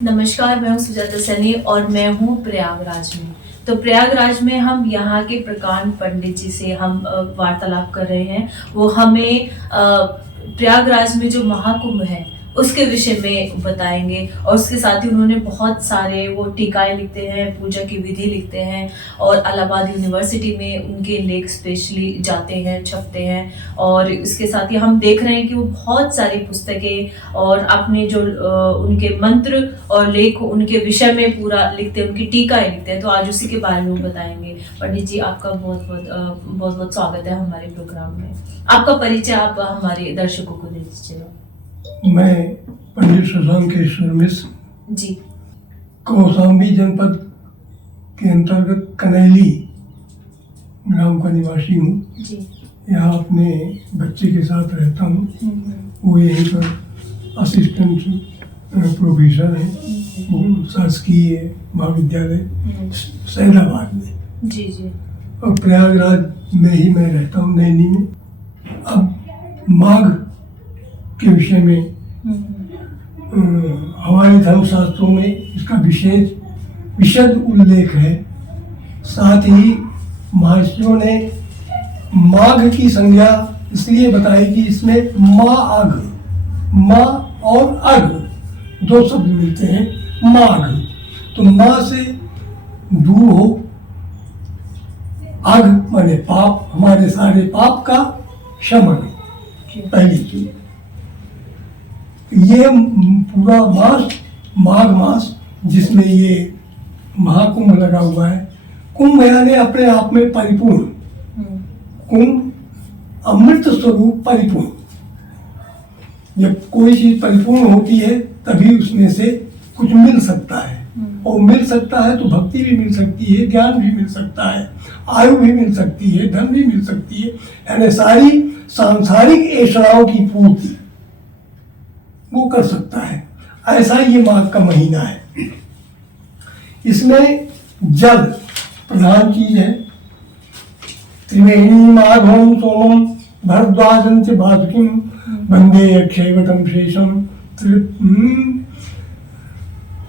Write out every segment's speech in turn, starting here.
नमस्कार, मैं हूँ सुजाता सैनी और मैं हूँ प्रयागराज में। तो प्रयागराज में हम यहाँ के प्रकांड पंडित जी से हम वार्तालाप कर रहे हैं। वो हमें प्रयागराज में जो महाकुंभ है, उसके विषय में बताएँगे और उसके साथ ही उन्होंने बहुत सारे वो टीकाएँ लिखते हैं, पूजा की विधि लिखते हैं और इलाहाबाद यूनिवर्सिटी में उनके लेख स्पेशली जाते हैं, छपते हैं और इसके साथ ही हम देख रहे हैं कि वो बहुत सारी पुस्तकें और अपने जो उनके मंत्र और लेख उनके विषय में पूरा लिखते हैं, उनकी टीकाएँ लिखते हैं। तो आज उसी के बारे में वो बताएँगे। पंडित जी, आपका बहुत-बहुत स्वागत है हमारे प्रोग्राम में। आपका परिचय आप हमारे दर्शकों को दे दीजिएगा। मैं पंडित शशांकेश्वर मिश्र जी। कौशाम्बी जनपद के अंतर्गत कनैली ग्राम का निवासी हूँ। जी। यहाँ अपने बच्चे के साथ रहता हूँ। वो यहीं पर असिस्टेंट प्रोफेसर हैं, वो शासकीय महाविद्यालय सैदाबाद में। जी जी। और प्रयागराज में ही मैं रहता हूँ, नैनी में। अब माघ के विषय में हमारे धर्मशास्त्रों में इसका विशद उल्लेख है। साथ ही महर्षियों ने माघ की संज्ञा इसलिए बताई कि इसमें माँ और अघ दो शब्द मिलते हैं। माघ तो माँ से दूर हो, अघ माने पाप, हमारे सारे पाप का शमन पहली चीज। ये पूरा मास माघ मास जिसमें ये महाकुंभ लगा हुआ है। कुंभ यानी अपने आप में परिपूर्ण, कुंभ अमृत स्वरूप परिपूर्ण। जब कोई चीज परिपूर्ण होती है तभी उसमें से कुछ मिल सकता है, और मिल सकता है तो भक्ति भी मिल सकती है, ज्ञान भी मिल सकता है, आयु भी मिल सकती है, धन भी मिल सकती है, यानी सारी सांसारिक ऐशणाओं की पूर्ति वो कर सकता है। ऐसा ये माघ का महीना है। इसमें जल प्रधान चीज है। त्रिवेणी माघम सोमम भरद्वाजं च वासुकिं वंदे अक्षयवटं शेषम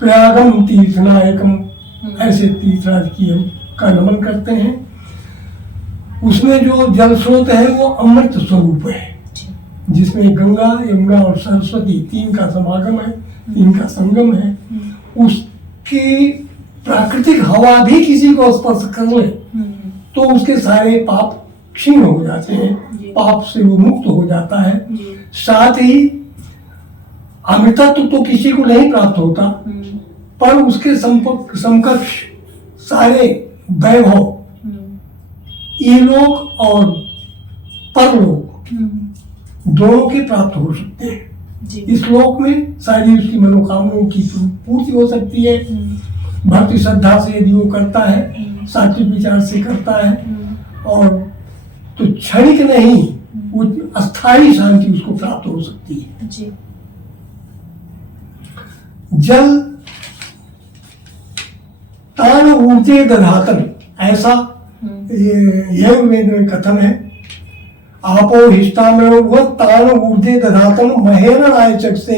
प्रयागम तीर्थनायकम। ऐसे तीर्थराज की हम का नमन करते हैं। उसमें जो जल स्रोत है वो अमृत स्वरूप है, जिसमें गंगा, यमुना और सरस्वती तीन का समागम है, तीन का संगम है। उसकी प्राकृतिक हवा भी किसी को स्पर्श कर ले तो उसके सारे पाप क्षीण हो जाते हैं, पाप से वो मुक्त हो जाता है। साथ ही अमृतत्व तो किसी को नहीं प्राप्त होता, पर उसके समकक्ष सारे वैभव इहलोक और परलोक दोनों के प्राप्त हो सकते हैं। इस लोक में सारी उसकी मनोकामनाओं की पूर्ति हो सकती है। भक्ति श्रद्धा से यदि वो करता है, सात्विक विचार से करता है, और तो क्षणिक नहीं, वो अस्थायी शांति उसको प्राप्त हो सकती है। जी। जल तान ऊर्जे दधातन, ऐसा ये वेद में कथन है। आपो हिष्टामेव तान ऊर्जे दधातन महेन रायचक से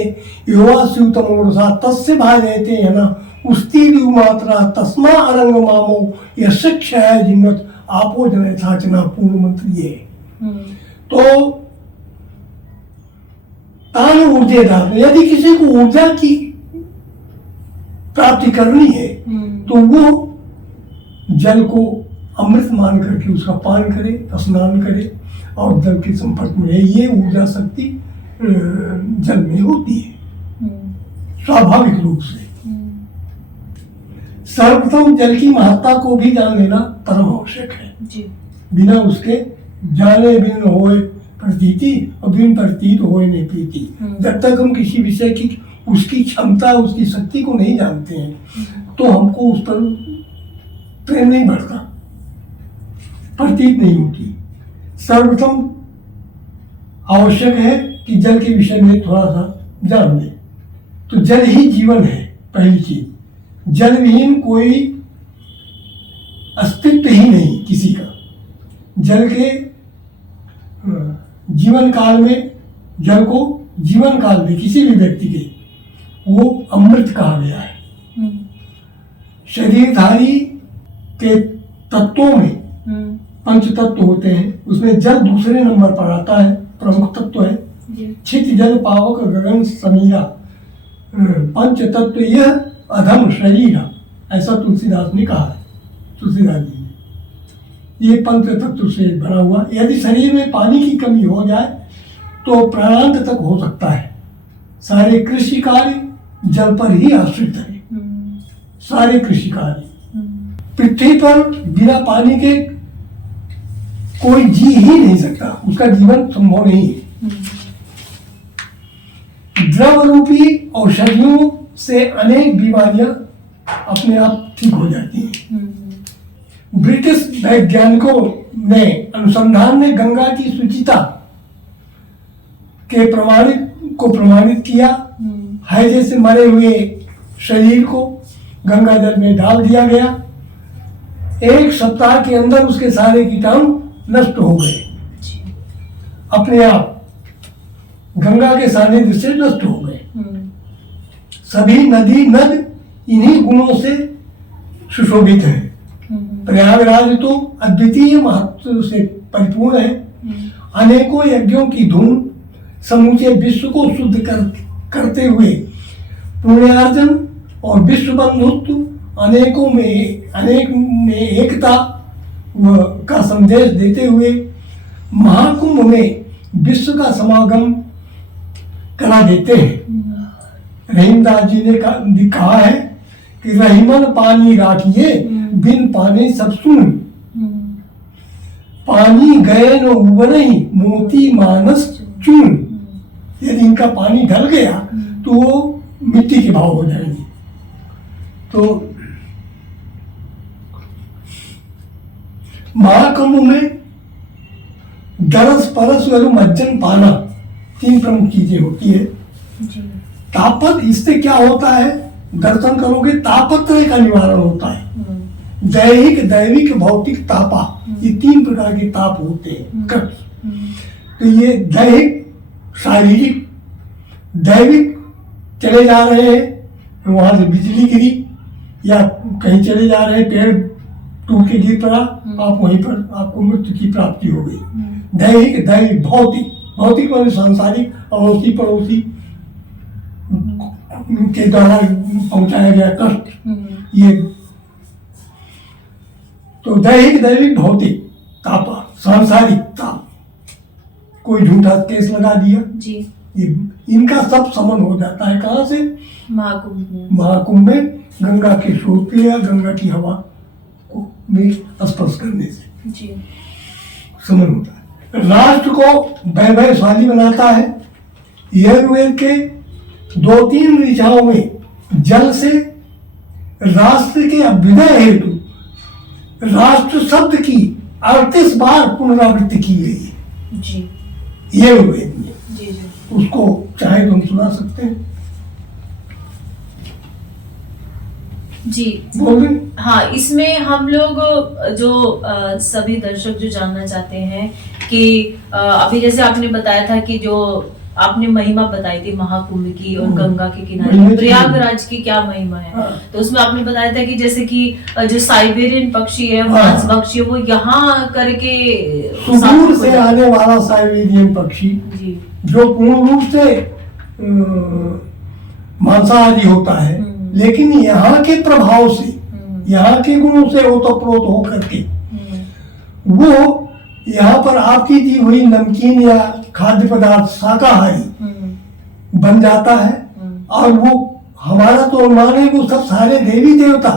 युवा स्यूतमोरसा तस्य भाजयते है ना उस्ती मात्रा तस्मा अरंग मामो यस्य क्षय जिन्नत आपो जनयथाचना पूर्ण मंत्र ये है। तो तान ऊर्जे दान, यदि किसी को ऊर्जा की प्राप्ति करनी है तो वो जल को अमृत मान करके उसका पान करे, स्नान करे और जल के संपर्क में है। ये ऊर्जा शक्ति जल में होती है स्वाभाविक रूप से। सर्वप्रथम जल की महत्ता को भी जान लेना परम आवश्यक है। जी। बिना उसके जाने बिन होए प्रतीति और बिन प्रतीत होए नहीं प्रीति। जब तक हम किसी विषय की उसकी क्षमता, उसकी शक्ति को नहीं जानते हैं तो हमको उस पर प्रेम नहीं बढ़ता, प्रतीत नहीं होती। सर्वप्रथम आवश्यक है कि जल के विषय में थोड़ा सा जान लें। तो जल ही जीवन है, पहली चीज। जल विहीन कोई अस्तित्व ही नहीं किसी का। जल के जीवन काल में, जल को जीवन काल में किसी भी व्यक्ति के वो अमृत कहा गया है। शरीरधारी के तत्वों में पंच तत्व होते हैं, उसमें जल दूसरे नंबर पर आता है, प्रमुख तत्व है। छित जल पावक गगन समीरा, पंच तत्व यह अधम शरीर, ऐसा तुलसीदास ने कहा है, तुलसीदास जी ने। ये पंच तत्व से बना हुआ, यदि शरीर में पानी की कमी हो जाए तो प्राणांत तक हो सकता है। सारे कृषि कार्य जल पर ही आश्रित है, सारे कृषि कार्य। पृथ्वी पर बिना पानी के कोई जी ही नहीं सकता, उसका जीवन संभव नहीं है। द्रव रूपी औषधियों से अनेक बीमारियां अपने आप ठीक हो जाती हैं। ब्रिटिश वैज्ञानिकों ने अनुसंधान में गंगा की शुचिता के प्रमाणित किया है। जैसे मरे हुए शरीर को गंगा जल में डाल दिया गया, 1 सप्ताह के अंदर उसके सारे कीटाणु नष्ट हो गए, अपने आप गंगा के सानिध्य से नष्ट हो गए। सभी नदी नद इन्हीं गुणों से सुशोभित है। प्रयागराज तो अद्वितीय महत्व से परिपूर्ण है। अनेकों यज्ञों की धूम समूचे विश्व को शुद्ध करते हुए पुण्यार्जन और विश्व बंधुत्व, अनेक में एकता का संदेश देते हुए महाकुंभ में विश्व का समागम करा देते हैं। रहीमदास जी ने कहा है कि रहीमन पानी राखिए, बिन पानी सब सुन, पानी गए न उबरई, मोती मानस चून। यदि इनका पानी ढल गया तो वो मिट्टी के भाव हो जाएंगे। तो महाकुंभ में दरस परस व मज्जन पाना 3 प्रमुख चीजें होती है। तापत, इससे क्या होता है, दर्शन करोगे तापत्रय का निवारण होता है। दैहिक दैविक भौतिक तापा, ये 3 प्रकार के ताप होते हैं। तो ये दैहिक शारीरिक, दैविक चले जा रहे हैं वहां से बिजली गिरी या कहीं चले जा रहे हैं पेड़ टूट के गिर पड़ा, आप वहीं पर आपको मृत्यु की प्राप्ति हो गई। दैहिक दैविक भौतिक, भौतिक माने सांसारिक, अड़ोसी पड़ोसी के द्वारा पहुंचाया गया कष्ट, ये तो दैहिक दैविक भौतिक तापा, सांसारिक ताप, कोई झूठा केस लगा दिया जी, ये इनका सब समन हो जाता है। कहाँ से? महाकुंभ में गंगा के शोध या गंगा की हवा को में स्पर्श करने से जी समन होता है। राष्ट्र को वैभवशाली बनाता है। यजुर्वेद के 2-3 ऋचाओं में जल से राष्ट्र के अभ्युदय हेतु राष्ट्र शब्द की 38 बार पुनरावृत्ति की गई है जी, यजुर्वेद में जी जी। उसको चाहे तो हम सुना सकते हैं जी। बोलिए। हाँ, इसमें हम लोग जो सभी दर्शक जो जानना चाहते हैं कि अभी जैसे आपने बताया था कि जो आपने महिमा बताई थी महाकुंभ की और गंगा के किनारे प्रयागराज की क्या महिमा है, तो उसमें आपने बताया था कि जैसे कि जो साइबेरियन पक्षी है, मांस पक्षी है, वो यहाँ करके सुदूर से आने वाला साइबेरियन पक्षी जी, जो पूर्ण रूप से मांसाहारी होता है, लेकिन यहाँ के प्रभाव से, यहाँ के गुणों से ओतप्रोत हो करके वो यहाँ पर आपकी दी हुई नमकीन या खाद्य पदार्थ शाकाहारी बन जाता है। और वो हमारा तो अनुमान है वो सब सारे देवी देवता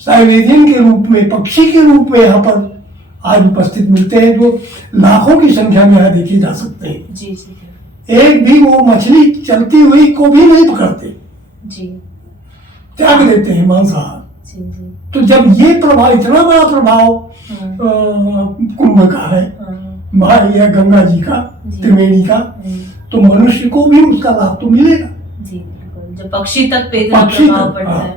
साइबेरियन के रूप में, पक्षी के रूप में यहाँ पर आज उपस्थित मिलते हैं, जो लाखों की संख्या में यहाँ देखे जा सकते हैं जी जी। एक भी वो मछली चलती हुई को भी नहीं पकड़ते जी, त्याग देते हैं मांसाहार। तो जब ये प्रभाव, इतना बड़ा प्रभाव कुंभ का है, या गंगा जी का, त्रिवेणी का, तो मनुष्य को भी उसका लाभ तो मिलेगा जी, जो पक्षी तक प्रभाव पड़ता है।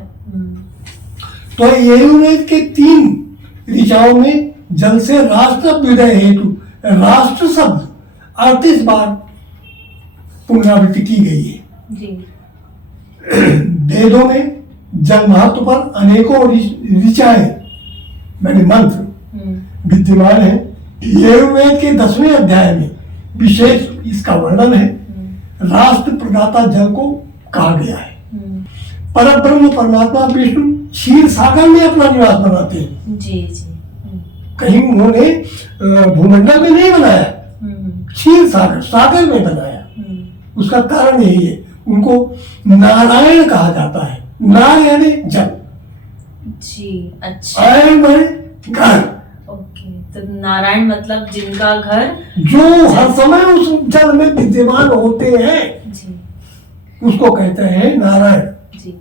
तो यजुर्वेद के 3 ऋचाओं में जल से राष्ट्र अभ्युदय हेतु राष्ट्र शब्द 38 बार पुनरावृत्ति की गई है जी। वेदों में जल महत्व पर अनेकों ऋचाएं मैंने मंत्र विद्यमान है। यजुर्वेद के 10वें अध्याय में विशेष इसका वर्णन है। राष्ट्र प्रदाता जल को कहा गया है। पर ब्रह्म परमात्मा विष्णु क्षीर सागर में अपना निवास बनाते हैं। जी जी। कहीं उन्होंने भूमंडल में नहीं बनाया, क्षीर सागर सागर में बनाया। उसका कारण यही है, उनको नारायण कहा जाता है। नारायण जल जी। अच्छा। आयन माने घर। ओके, तो नारायण मतलब जिनका घर, जो हर समय उस जल में विद्यमान होते हैं जी, उसको कहते हैं नारायण। जी।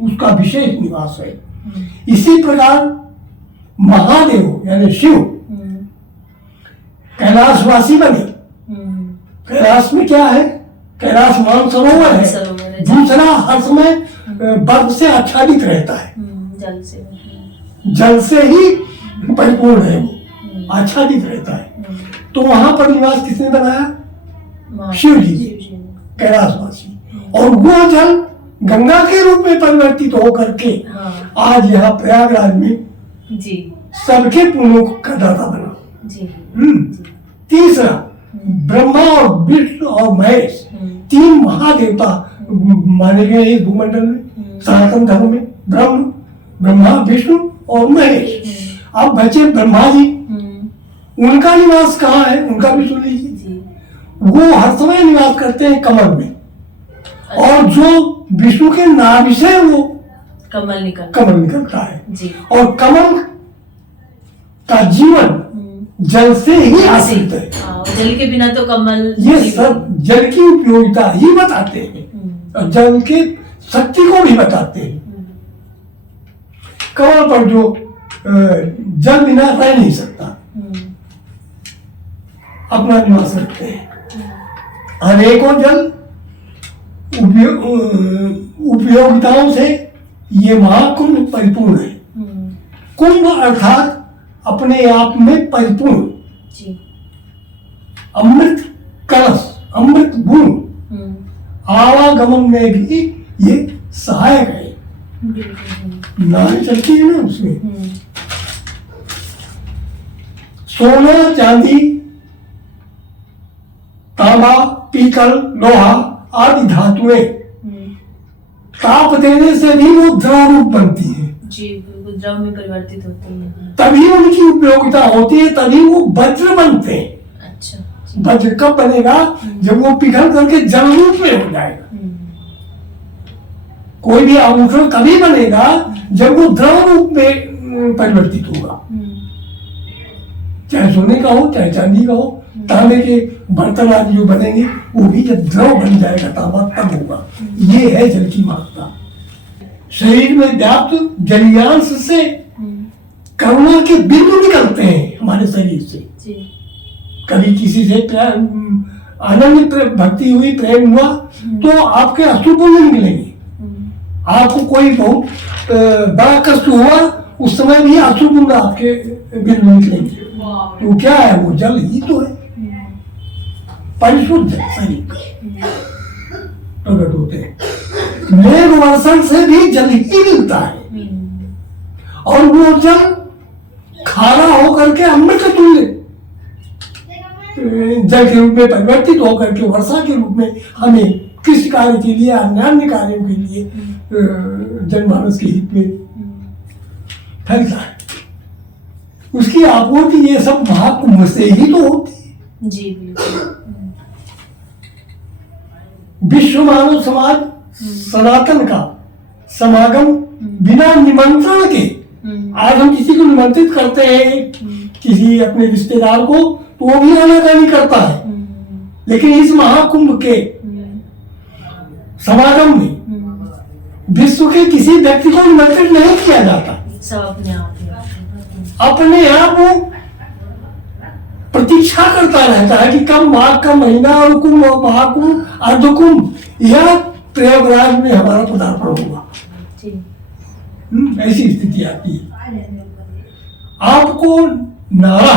उसका विशेष निवास है। इसी प्रकार महादेव यानी शिव कैलाशवासी बने। कैलाश में क्या है? कैलाश मानसरोवर है। दूसरा हर समय बर्फ से आच्छादित रहता है, जल से ही परिपूर्ण है, वो आच्छादित रहता है। तो वहां पर निवास किसने बनाया? शिव जी ने, कैलाशवासी। और वो जल गंगा के रूप में परिवर्तित होकर के आज यहाँ प्रयागराज में जी सबके पुण्यों का दाता बना। जी। तीसरा ब्रह्मा और विष्णु और महेश, 3 महादेवता माने गए इस भूमंडल में, सनातन धर्म में। ब्रह्मा विष्णु और महेश। अब बचे ब्रह्मा जी, उनका निवास कहाँ है? उनका भी सुन लीजिए। वो हर समय निवास करते हैं कमल में। और जो विष्णु के नाभि से वो कमल निकलता है जी। और कमल का जीवन जल से ही आश्रित है। जल के बिना तो कमल, ये सब जल की उपयोगिता ही बताते हैं और जल के शक्ति को भी बताते हैं। कमल पर जो जल बिना रह नहीं सकता, अपना निवास रखते हैं। अनेकों जल उपयोगिताओं से ये महाकुंभ परिपूर्ण है। कुंभ अर्थात अपने आप में परिपूर्ण, अमृत कलश, अमृत बूंद, आवागमन में भी ये सहायक है। नारी चलती है ना उसमें। सोना चांदी तांबा पीतल लोहा आदि धातुएं ताप देने से भी वो द्रव रूप बनती है जी, द्रव में परिवर्तित होती है। तभी उनकी उपयोगिता होती है, तभी वो वज्र बनते हैं। अच्छा। वज्र कब बनेगा? जब वो पिघल करके जल रूप में हो जाएगा। कोई भी आभूषण कभी बनेगा जब वो द्रव रूप में परिवर्तित होगा, चाहे सोने का हो चाहे चांदी का हो। तांबे के बर्तन आदि जो बनेंगे वो भी जब द्रव बन जाएगा तांबा तब होगा। ये है जल की महत्ता। शरीर में व्याप्त जलीयांश से करुणा के बिंदु निकलते हैं हमारे शरीर से। कभी किसी से प्यार आनंद भक्ति हुई, प्रेम हुआ तो आपके अश्रुपुंज निकलेंगे। आपको कोई बहुत बड़ा कष्ट हुआ उस समय भी अश्रुपुंज आपके बिंदु निकलेंगे। तो क्या है? वो जल ही तो है, परिशुद्ध शरीर प्रकट होते हैं। मेघ वर्षण से भी जल ही मिलता है और वो जल खारा होकर के अमृत तुल्य जल के रूप में परिवर्तित होकर के वर्षा के रूप में हमें किस कार्य के लिए, अन्य कार्यों के लिए जनमानस के हित में फैलता है। उसकी आपूर्ति ये सब महाकुंभ से ही तो होती है। जी बिल्कुल। विश्व मानव समाज सनातन का समागम बिना निमंत्रण के, आज हम किसी को निमंत्रित करते हैं, किसी अपने रिश्तेदार को, तो वो भी आनाकानी करता है। लेकिन इस महाकुंभ के समागम में विश्व के किसी व्यक्ति को निमंत्रित नहीं किया जाता। सब अपने आप वो प्रतीक्षा करता रहता है कि कब माघ का महीना और कुंभ, महाकुंभ, अर्धकुंभ यह प्रयागराज में हमारा पदार्पण होगा। ऐसी स्थिति आती है। आपको नारा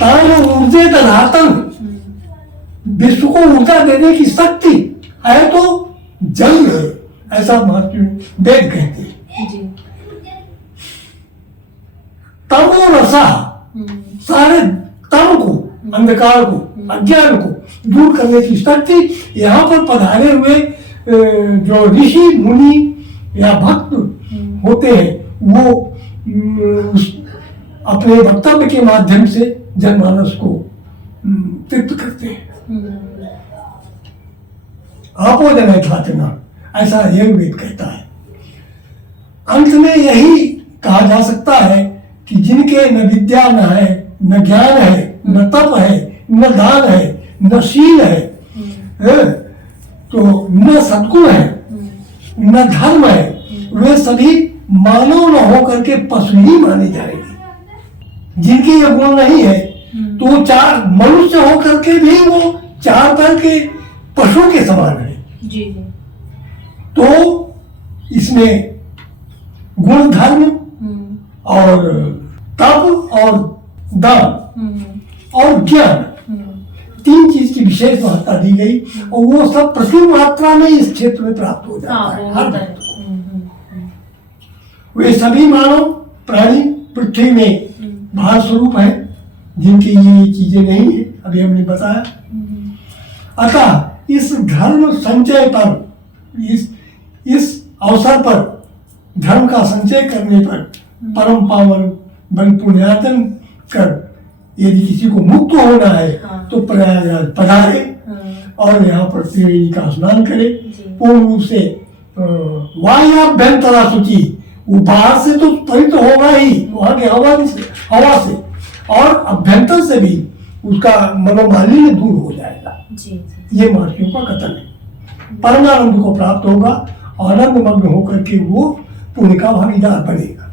तान ऊर्जे दधातन विश्व को ऊर्जा देने की शक्ति है तो जल है, ऐसा महर्षि वेद कहते हैं। जी। तमो रसा, सारे तम को, अंधकार को, अज्ञान को दूर करने की शक्ति यहाँ पर पधारे हुए जो ऋषि मुनि या भक्त होते हैं वो अपने वक्तव्य के माध्यम से जनमानस को तृप्त करते हैं। आपो जनयथाचना, ऐसा यजुर्वेद कहता है। अंत में यही कहा जा सकता है कि जिनके न विद्या न है, न ज्ञान है, न तप है, न दान है, न शील है, तो न सद्गुण है, न धर्म है, वे सभी मानव न होकर के पशु ही माने जाएंगे। जिनके ये गुण नहीं है तो चार मनुष्य होकर के भी वो चार पैर के पशु के समान है। जी। तो इसमें गुण, धर्म और तप और दान और ज्ञान, तीन चीज की विशेष महत्ता दी गई और वो सब प्रचुर मात्रा में इस क्षेत्र में प्राप्त हो जाता है हर व्यक्ति को। वे सभी मानव प्राणी पृथ्वी में भार स्वरूप है, जिनकी ये चीजें नहीं है, अभी हमने बताया। अतः इस धर्म संचय पर, इस अवसर पर धर्म का संचय करने पर परम पावन बन पुण्यार्जन कर यदि किसी को मुक्त होना है तो प्रयागराज पधारे और यहाँ पर त्रिवेणी का स्नान करे। पूर्ण रूप से वायाभ्यंतरा शुचि, वो बाहर से तो पवित्र होगा ही, वहाँ के हवा से और अभ्यंतर से भी उसका मनोमालिन्य दूर हो जाएगा। ये महर्षियों का कथन है। परमानंद को प्राप्त होगा, आनंद मग्न होकर के वो पुण्य का भागीदार बनेगा।